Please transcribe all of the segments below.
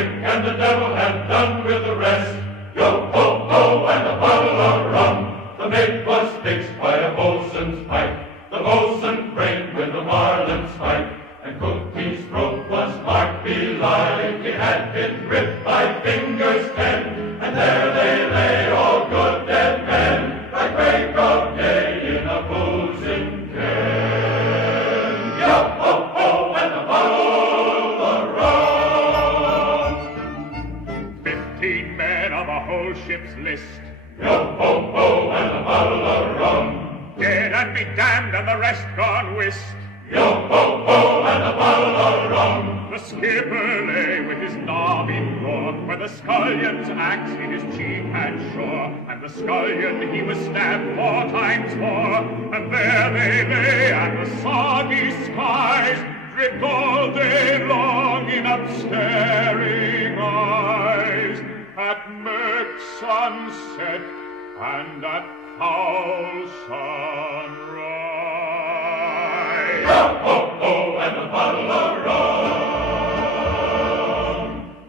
drink, and the devil had done with the rest. Yo-ho-ho, and a bottle of rum. The mate was fixed by a boatswain's pipe. The boatswain framed with a marlin's pipe. And Cookie's throat was marked belike. He had been ripped by fingers 10. And there they lay, all good dead men, by break of day in a boozing ken. Yo-ho-ho, and a bottle of rum. 15 men of a whole ship's list. Yo-ho-ho, and a bottle of rum. Dead and be damned, and the rest gone whist. Yo-ho-ho, and a bottle of rum. The skipper lay with his knob in gore, where the scullion's axe in his cheek had shore, and the scullion he was stabbed 4 times more. And there they lay, and the soggy skies dripped all day long in upstaring eyes, at mirk sunset and at foul sunrise. Yo-ho-ho, and a bottle of rum.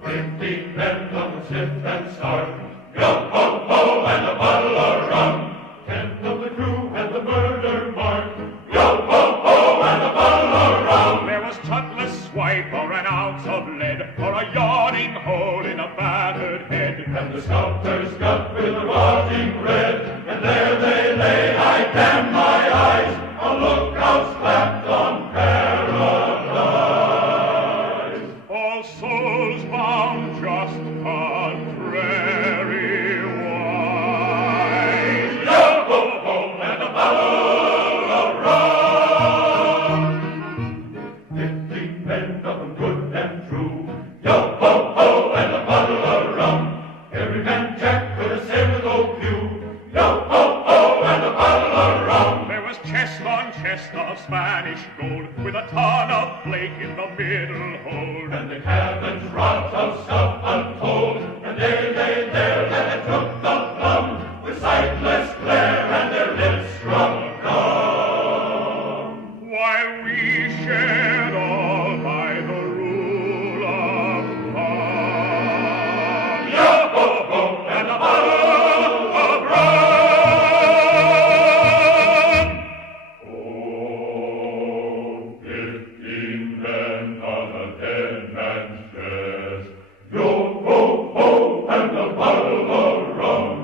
15 men come stiff and stark. Yo-ho-ho, and a bottle of rum. 10 of the crew had the murder mark. Yo-ho-ho, and a bottle of rum. There was Tuttless swipe, or an ounce of lead, or a yawning hole in a battered head. And the sculptor's gut with a rotting red. And there they lay, I damn my eyes, a lookout slapped on paradise. All souls bound just contrary wise. Yo-ho-ho, and a bottle of rum. 15 men of them good and true. Yo-ho-ho, and a bottle of rum. Every man Jack could have sailed with old Pew. Yo-ho-ho, and a bottle of rum. There was chest on chest of Spanish gold, with a ton of flake in the middle hold. And the cabin's rods of stuff untold. And they lay there that had took the plum, with sightless glare and their lips strung dumb. While we shared all by the rule of thumb. Yo-ho-ho, and a bottle of rum. Oh, 15 men on a dead man's chest. Yo-ho-ho, and a bottle of rum.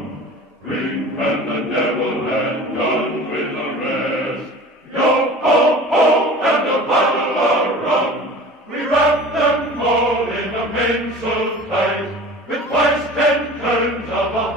Drink, and the devil had done with the rest. Yo-ho-ho, and a bottle of rum. We wrapped them all in a mainsail tight, with twice 10 turns of a